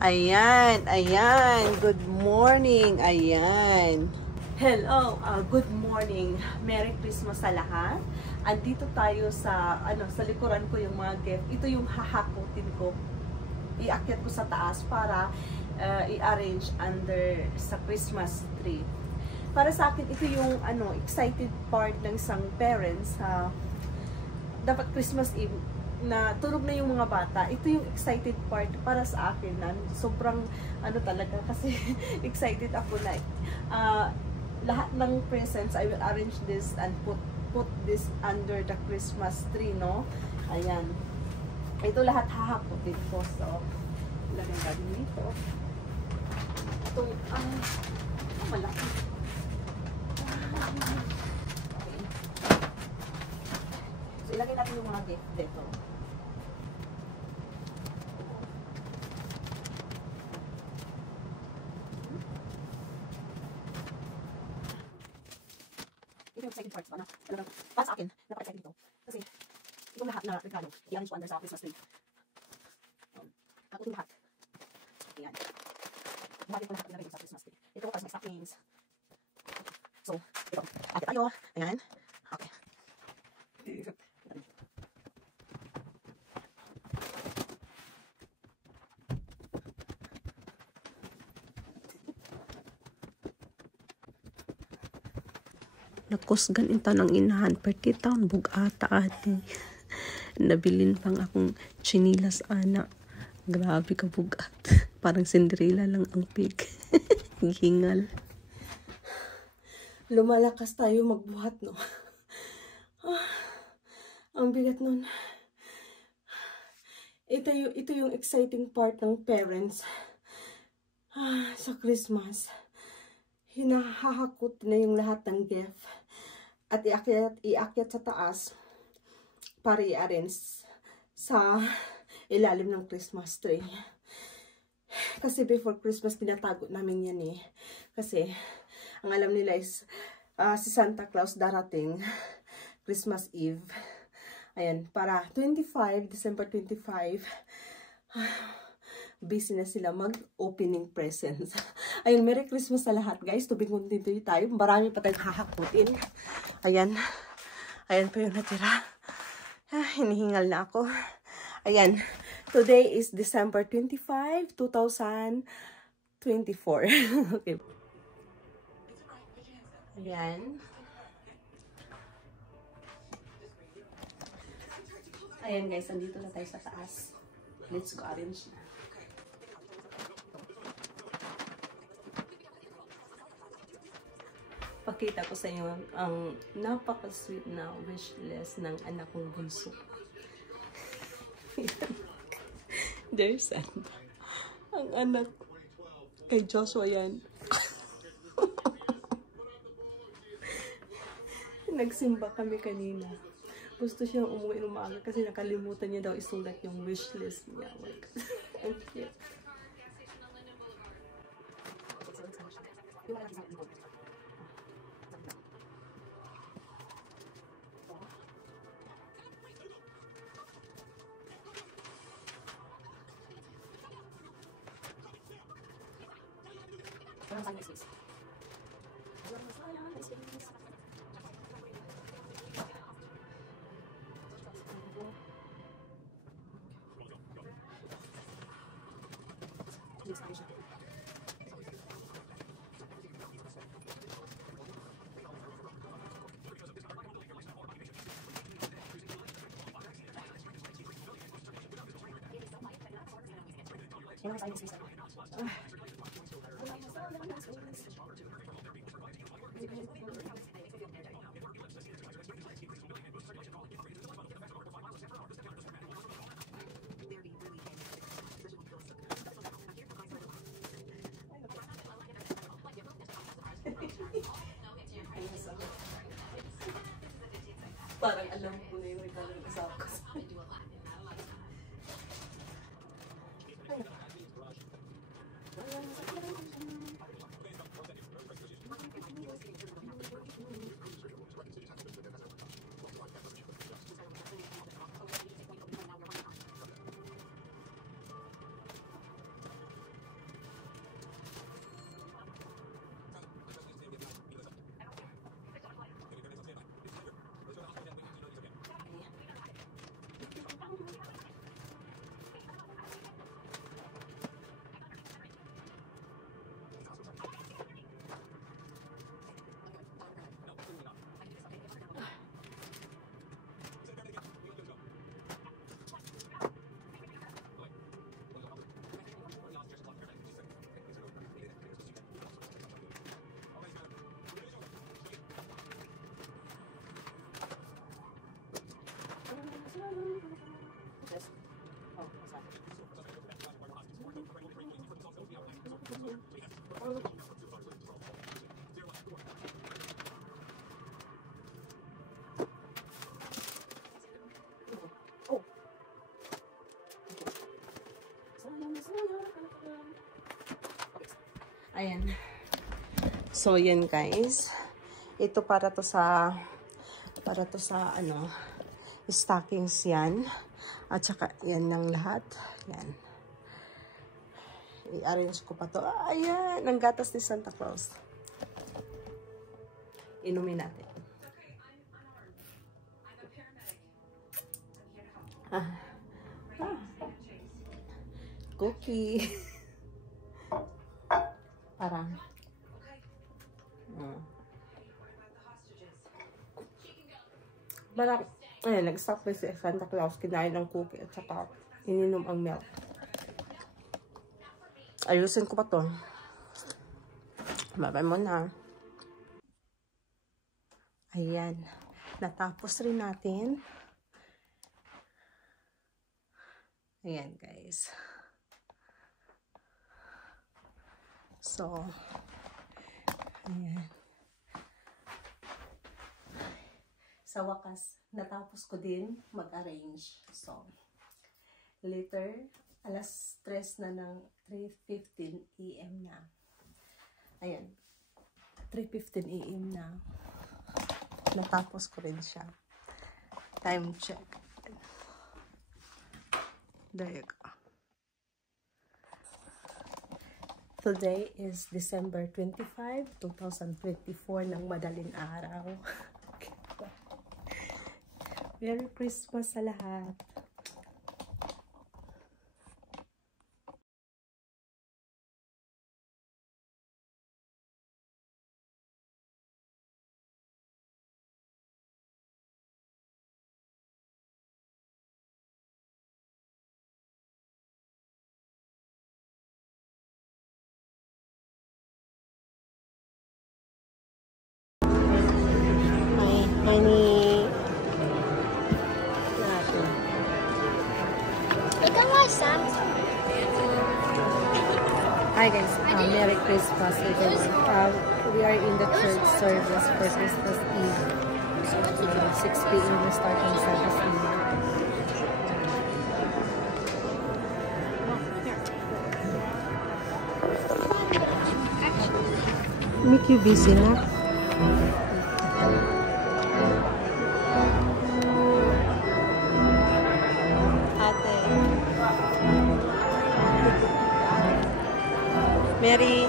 Ayan, ayan. Good morning. Ayan. Hello, good morning. Merry Christmas sa lahat. Andito tayo sa sa likuran ko yung mga gift. Ito yung hahakutin ko. Iakyat ko sa taas para i-arrange under sa Christmas tree. Para sa akin ito yung excited part ng isang parents. Dapat Christmas Eve na tulog na yung mga bata, ito yung excited part para sa akin na sobrang talaga kasi excited ako na lahat ng presents I will arrange this and put this under the Christmas tree, no? Ayan, ito lahat hahakutin ko, so ilagay natin dito itong malaki. Okay. So ilagay natin yung mga gift dito. Ito yung second part ba na? Para sa akin, napaka-excited ito. Kasi, itong lahat na regalo, i-arrange ko under sa Christmas tree. Ako itong lahat. Ayan. Buhatin ko lahat ilagay ko sa Christmas tree. Ito para sa my stockings. So, ito. Ate tayo. Ayan. Okay. Nakusgan inta ng inahan, perti taon bugata ati. Nabilin pang akong chinilas ana. Grabe ka bugat. Parang Cinderella lang ang pig. Hingal. Lumalakas tayo magbuhat, no? Ang bigat nun. Ito yung exciting part ng parents sa Christmas. Hinahakot na yung lahat ng gift at iakyat sa taas para i-arrange sa ilalim ng Christmas tree. Kasi before Christmas tinatago namin yan eh. Kasi ang alam nila is si Santa Claus darating Christmas Eve. Ayan, para December 25, busy na sila mag-opening presents. Ayun, Merry Christmas sa lahat, guys. Tubig dito tayo. Marami pa tayong hahakutin. Ayan. Ayan pa yung natira. Hinihingal na ako. Ayan. Today is December 25, 2024. Okay. Ayan. Ayan, guys. Andito na tayo sa taas. Let's go arrange na. Pakita ko sa inyo ang napaka-sweet na wish list ng anak kong bunso. There's ang anak kay Joshua yan. Nagsimba kami kanina. Gusto siyang umuwi ng umaga kasi nakalimutan niya daw isulat yung wish list niya. Ang cute. Parang alam ko na yung regalo ng asawa ko sa akin. Ayan. So, yan guys. Ito para to sa ano, stockings yan. At saka yan ng lahat. Yan. I-arrange ko pa to. Ayan. Ang gatas ni Santa Claus. Inumin natin. Cookie. Parang. Parang, ayun, nag-stop na si Santa Claus. Kinain ng cookie at saka ininom ang milk. Ayusin ko pa to. Babay mo na. Ayan. Natapos rin natin. Ayan, guys. So, ayan. Sa wakas, natapos ko din mag-arrange. So, later, alas 3 na ng 3:15 AM na. Ayan. 3:15 AM na. Natapos ko rin siya. Time check. There you go. Today is December 25, 2024 ng madaling araw. Merry Christmas sa lahat. Honey. Hi guys, Merry Christmas everyone. We are in the church service for Christmas Eve. 6 p.m. we starting service now. Make you busy na. Mary.